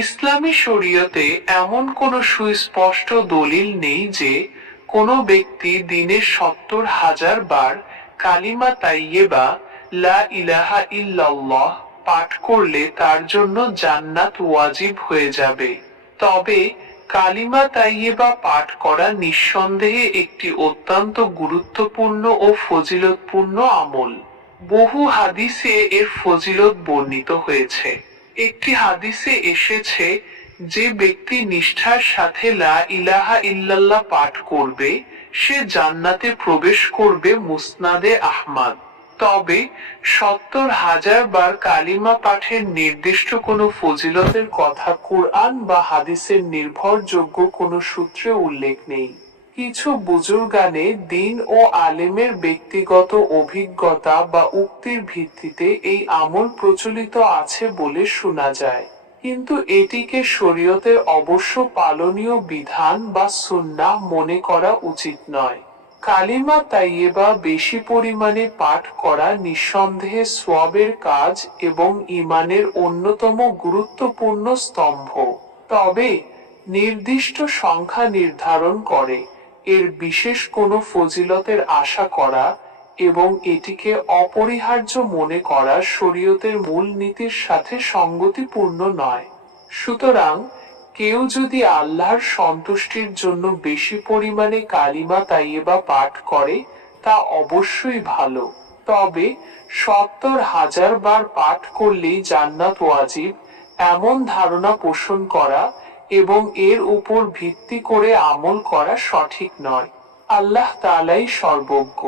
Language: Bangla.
ইসলামী শরীয়তে এমন কোনো সুস্পষ্ট দলিল নেই যে কোনো ব্যক্তি দিনে ৭০,০০০ বার কালিমা তাইয়্যেবা লা ইলাহা ইল্লাল্লাহ পাঠ করলে তার জন্য জান্নাত ওয়াজিব হয়ে যাবে। তবে কালিমা তাইয়্যেবা পাঠ করা নিঃসন্দেহে একটি অত্যন্ত গুরুত্বপূর্ণ ও ফজিলতপূর্ণ আমল। বহু হাদিসে এর ফজিলত বর্ণিত হয়েছে। একটি হাদিসে এসেছে, যে ব্যক্তি নিষ্ঠার সাথে লা ইলাহা ইল্লাল্লাহ পাঠ করবে সে জান্নাতে প্রবেশ করবে। মুসনাদে আহমদ। তবে ৭০,০০০ বার কালিমা পাঠের নির্দিষ্ট কোনো ফজিলতের কথা কুরআন বা হাদিসের নির্ভরযোগ্য কোনো সূত্রে উল্লেখ নেই। কিছু বুজুর্গানে দ্বীন ও আলেমের ব্যক্তিগত অভিজ্ঞতা বা উক্তির ভিত্তিতে এই আমল প্রচলিত আছে বলে শোনা যায়, কিন্তু এটিকে শরীয়তের অবশ্য পালনীয় বিধান বা সুন্নাহ মনে করা উচিত নয়। কালিমা তাইয়্যেবা বেশি পরিমাণে পাঠ করা নিঃসন্দেহে সওয়াবের কাজ এবং ঈমানের অন্যতম গুরুত্বপূর্ণ স্তম্ভ। তবে নির্দিষ্ট সংখ্যা নির্ধারণ করে এর বিশেষ কোনো ফজিলতের আশা করা এবং এটিকে অপরিহার্য মনে করা শরীয়তের মূলনীতির সাথে সঙ্গতিপূর্ণ নয়। সুতরাং কেউ যদি আল্লাহর সন্তুষ্টির জন্য বেশি পরিমাণে কালিমা তাইয়্যেবা পাঠ করে তা অবশ্যই ভালো। তবে ৭০,০০০ বার পাঠ করলেই জান্নাত ওয়াজিব এমন ধারণা পোষণ করা এবং এর উপর ভিত্তি করে আমল করা সঠিক নয়। আল্লাহ তাআলাই সর্বজ্ঞ।